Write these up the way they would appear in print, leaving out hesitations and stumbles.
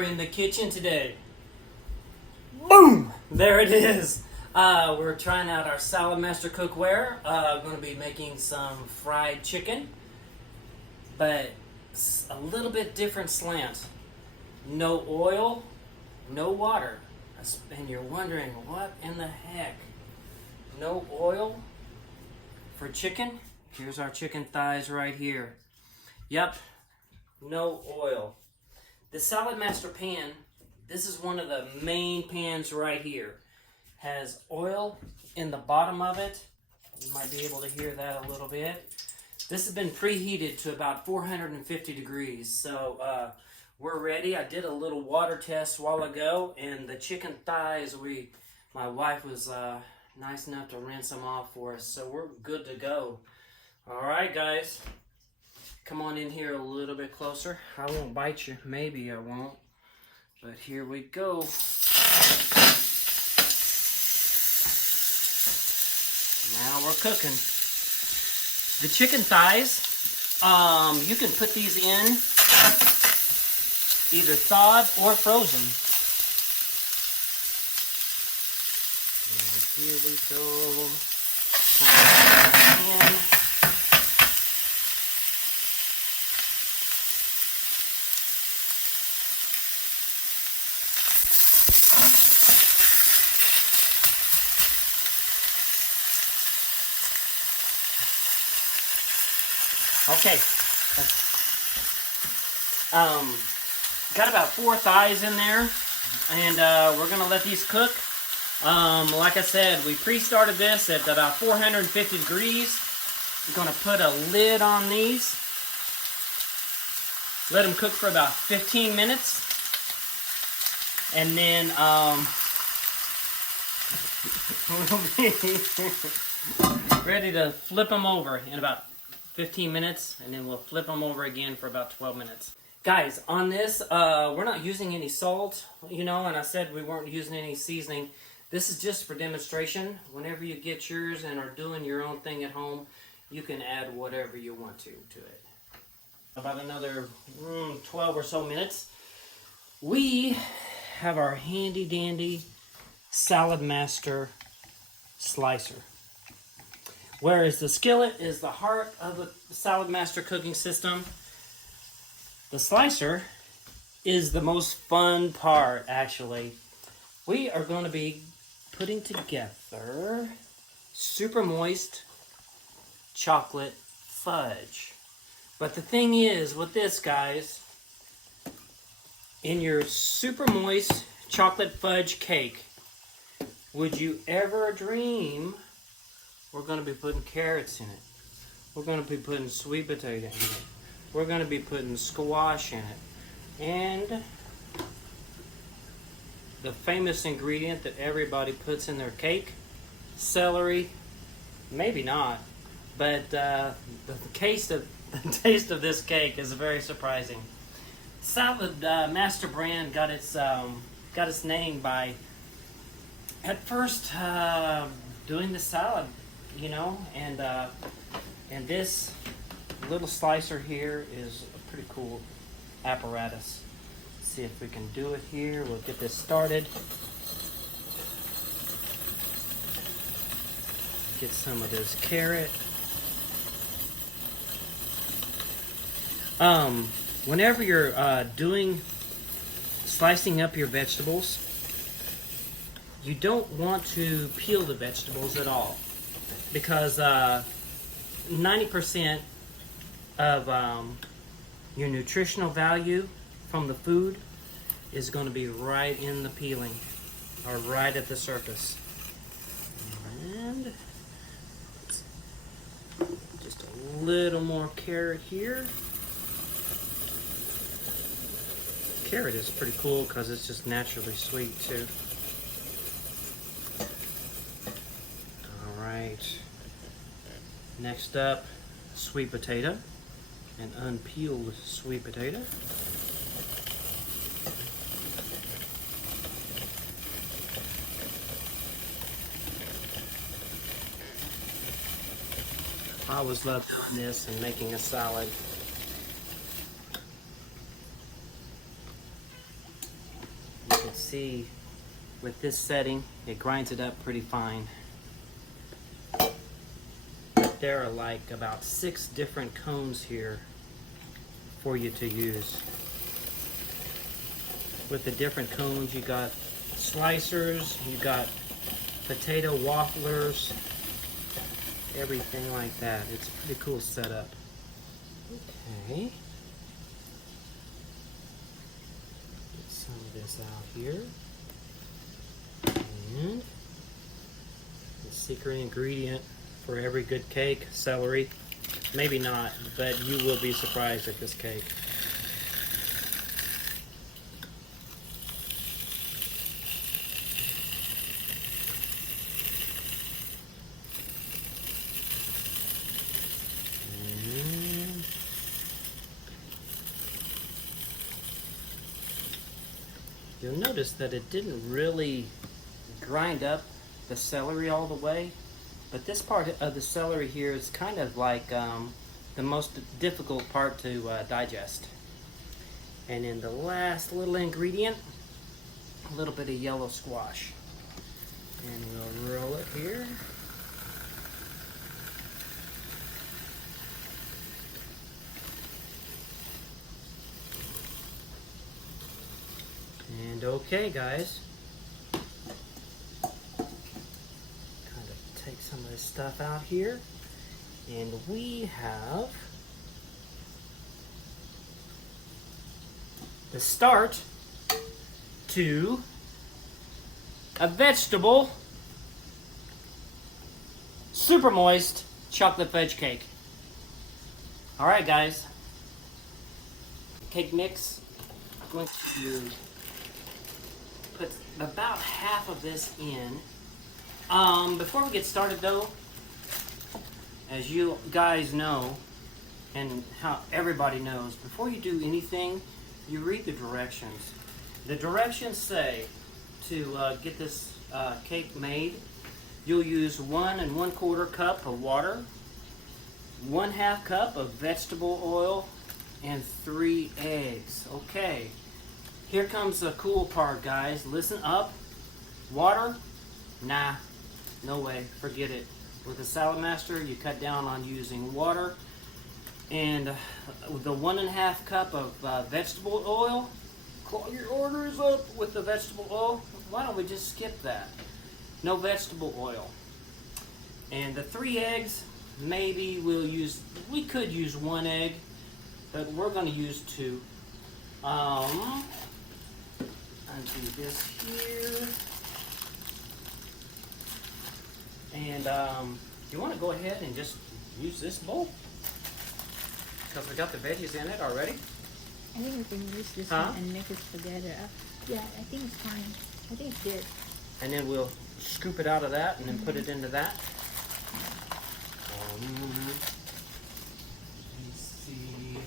are in the kitchen today. Boom! There it is. We're trying out our Saladmaster cookware. I'm going to be making some fried chicken, but a little bit different slant. No oil, no water. And you're wondering, what in the heck? No oil for chicken? Here's our chicken thighs right here. Yep, no oil. The Saladmaster pan, this is one of the main pans right here. Has oil in the bottom of it. You might be able to hear that a little bit. This has been preheated to about 450 degrees. So we're ready. I did a little water test a while ago, and the chicken thighs, my wife was nice enough to rinse them off for us. So we're good to go. All right, guys. Come on in here a little bit closer. I won't bite you. Maybe I won't. But here we go. Now we're cooking. The chicken thighs, you can put these in either thawed or frozen. And here we go. Okay, got about 4 thighs in there, and we're gonna let these cook. Like I said, we pre-started this at about 450 degrees. We're gonna put a lid on these, let them cook for about 15 minutes, and then we'll be ready to flip them over in about 15 minutes, and then we'll flip them over again for about 12 minutes. Guys, on this, we're not using any salt, and I said we weren't using any seasoning. This is just for demonstration. Whenever you get yours and are doing your own thing at home, you can add whatever you want to it. About another 12 or so minutes, we have our handy dandy Saladmaster slicer. Whereas the skillet is the heart of the Saladmaster cooking system, the slicer is the most fun part, actually. We are going to be putting together super moist chocolate fudge. But the thing is, with this, guys, in your super moist chocolate fudge cake, would you ever dream we're going to be putting carrots in it? We're going to be putting sweet potato in it. We're going to be putting squash in it. And the famous ingredient that everybody puts in their cake, celery. Maybe not. But the taste of this cake is very surprising. Saladmaster brand got its name by, at first, doing the salad. And this little slicer here is a pretty cool apparatus. Let's see if we can do it here. We'll get this started. Get some of this carrot. Whenever you're slicing up your vegetables, you don't want to peel the vegetables at all, because 90% of your nutritional value from the food is going to be right in the peeling, or right at the surface. And just a little more carrot here. Carrot is pretty cool because it's just naturally sweet too. Alright, next up, sweet potato, an unpeeled sweet potato. I always love doing this and making a salad. see with this setting, it grinds it up pretty fine. But there are like about 6 different cones here for you to use. With the different cones, you got slicers, you got potato wafflers, everything like that. It's a pretty cool setup. Okay. Get some of this out here. And the secret ingredient for every good cake, celery. Maybe not, but you will be surprised at this cake. You'll notice that it didn't really grind up the celery all the way, but this part of the celery here is kind of like the most difficult part to digest. And then the last little ingredient, a little bit of yellow squash. And we'll roll it here. And okay, guys, kind of take some of this stuff out here, and we have the start to a vegetable super moist chocolate fudge cake. All right, guys, cake mix. I'm going to put about half of this in. Before we get started though, as you guys know, and how everybody knows, before you do anything, you read the directions. The directions say to get this cake made, you'll use 1 1/4 cup of water, 1/2 cup of vegetable oil, and 3 eggs. Okay. Here comes the cool part, guys. Listen up. Water? Nah, no way. Forget it. With the Saladmaster, you cut down on using water. And with the 1 1/2 cup of vegetable oil, clog your orders up with the vegetable oil. Why don't we just skip that? No vegetable oil. And the 3 eggs, maybe we could use 1 egg, but we're going to use 2. Undo this here, and you want to go ahead and just use this bowl because we got the veggies in it already. I think we can use this one and mix it together. Yeah, I think it's fine. I think it's good. And then we'll scoop it out of that and then put it into that. Let's see.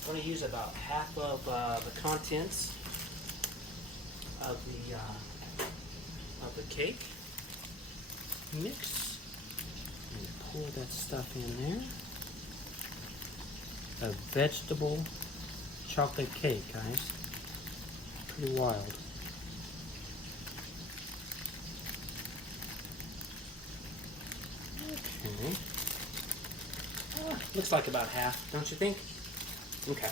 I'm going to use about half of the contents of the cake mix, and pour that stuff in there. A vegetable chocolate cake, guys. Pretty wild. Okay. Looks like about half, don't you think? Okay.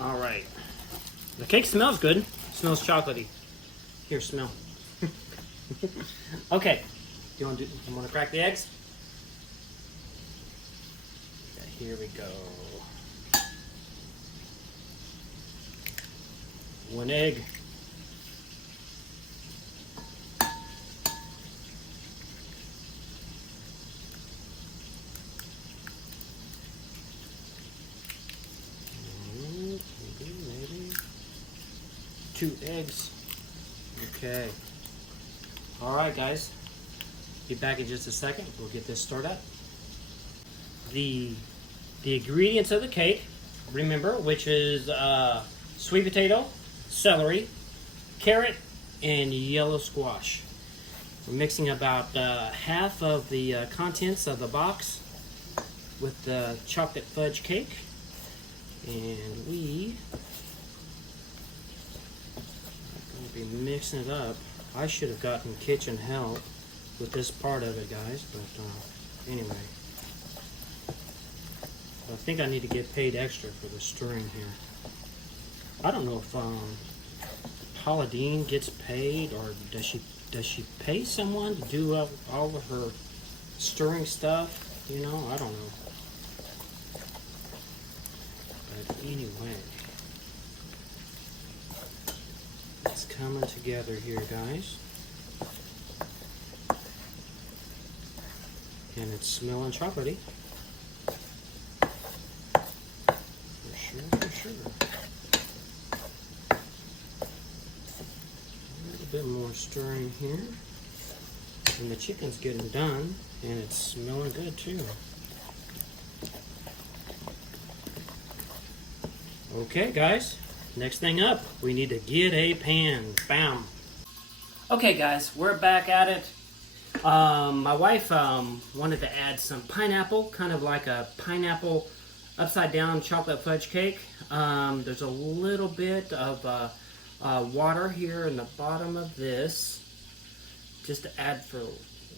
All right. The cake smells good. It smells chocolatey. Here, smell. Okay. You want to crack the eggs? Okay, here we go. 1 egg. Maybe 2 eggs. Okay. All right, guys. Be back in just a second. We'll get this started up. The ingredients of the cake, remember, which is sweet potato, celery, carrot, and yellow squash. We're mixing about half of the contents of the box with the chocolate fudge cake. And we be mixing it up. I should have gotten kitchen help with this part of it, guys, but anyway. I think I need to get paid extra for the stirring here. I don't know if Paula Deen gets paid, or does she pay someone to do all of her stirring stuff? You know, I don't know. But anyway, it's coming together here, guys. And it's smelling chocolatey. For sure, for sure. A little bit more stirring here. And the chicken's getting done, and it's smelling good too. Okay, guys, next thing up, we need to get a pan. Bam! Okay, guys, we're back at it. My wife wanted to add some pineapple, kind of like a pineapple upside down chocolate fudge cake. There's a little bit of water here in the bottom of this, just to add for a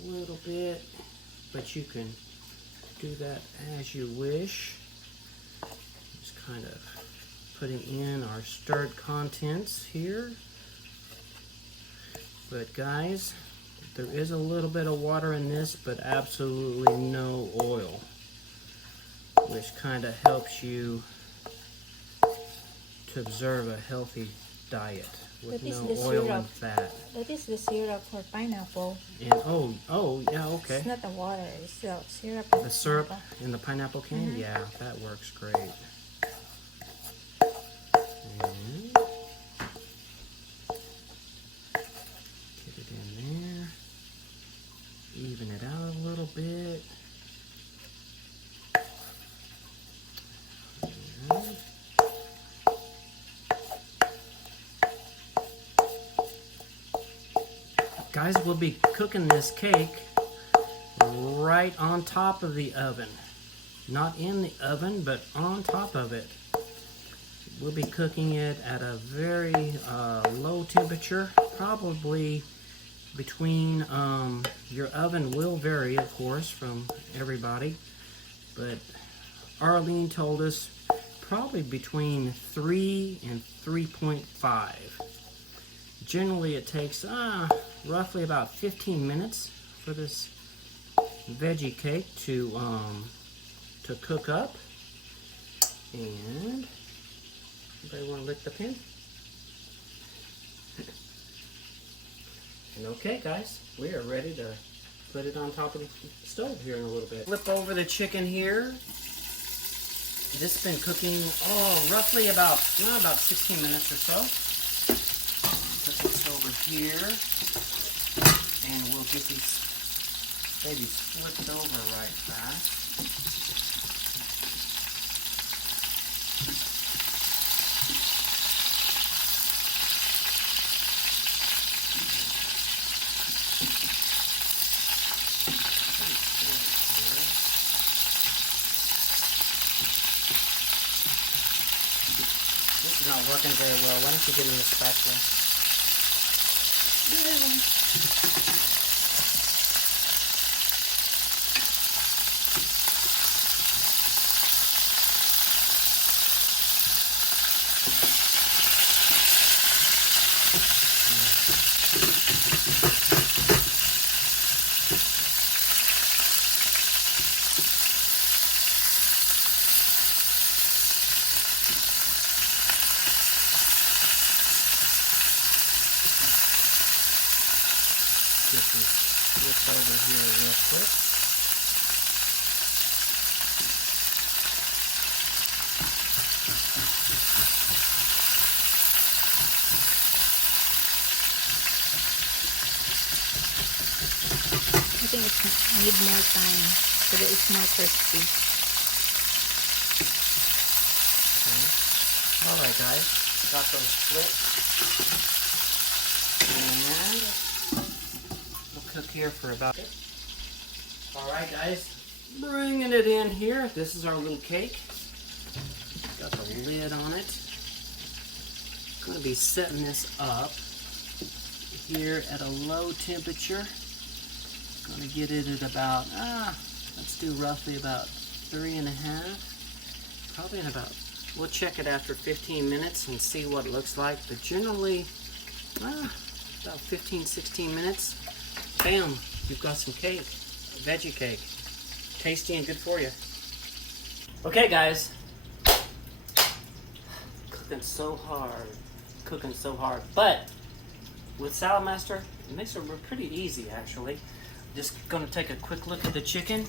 little bit, but you can do that as you wish. Just kind of putting in our stirred contents here. But guys, there is a little bit of water in this, but absolutely no oil, which kind of helps you to observe a healthy diet with no oil and fat. That is the syrup for pineapple. And oh yeah, okay. It's not the water, it's the syrup. The syrup in the pineapple can? Yeah, that works great. And get it in there. Even it out a little bit. And guys, we'll be cooking this cake right on top of the oven. Not in the oven, but on top of it. We'll be cooking it at a very low temperature, probably between, your oven will vary, of course, from everybody, but Arlene told us probably between 3 and 3.5. Generally, it takes roughly about 15 minutes for this veggie cake to cook up. And anybody want to lick the pin? And okay, guys, we are ready to put it on top of the stove here in a little bit. Flip over the chicken here. This has been cooking roughly about 16 minutes or so. Put this over here, and we'll get these babies flipped over right fast. This is not working very well. Why don't you give me a spatula? Flip over here real quick. I think it needs more time so that it's more crispy. Okay. Alright guys, got those flipped. And we'll cook here for about... Alright guys, bringing it in here. This is our little cake. Got the lid on it. Going to be setting this up here at a low temperature. Gonna get it at about, let's do roughly about 3.5. Probably in about, we'll check it after 15 minutes and see what it looks like. But generally, about 15, 16 minutes, bam, you've got some cake, veggie cake. Tasty and good for you. Okay guys, cooking so hard, but with Saladmaster, it makes it pretty easy actually. Just gonna take a quick look at the chicken.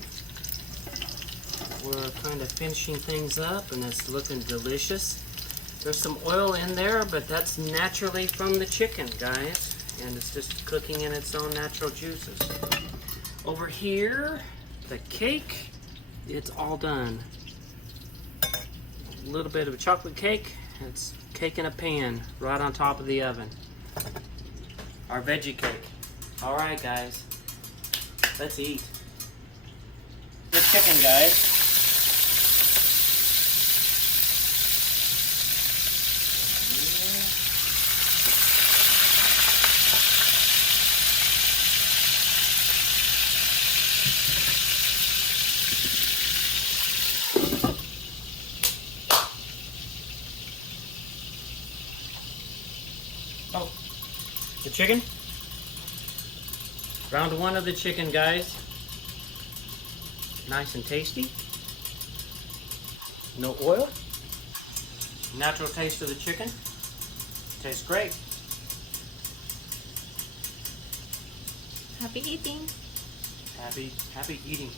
We're kind of finishing things up and it's looking delicious. There's some oil in there, but that's naturally from the chicken, guys. And it's just cooking in its own natural juices. Over here, the cake, it's all done. A little bit of a chocolate cake. It's cake in a pan right on top of the oven. Our veggie cake. All right, guys, let's eat. The chicken, guys. Oh, the chicken. Round one of the chicken, guys. Nice and tasty. No oil. Natural taste of the chicken. Tastes great. Happy eating. Happy eating.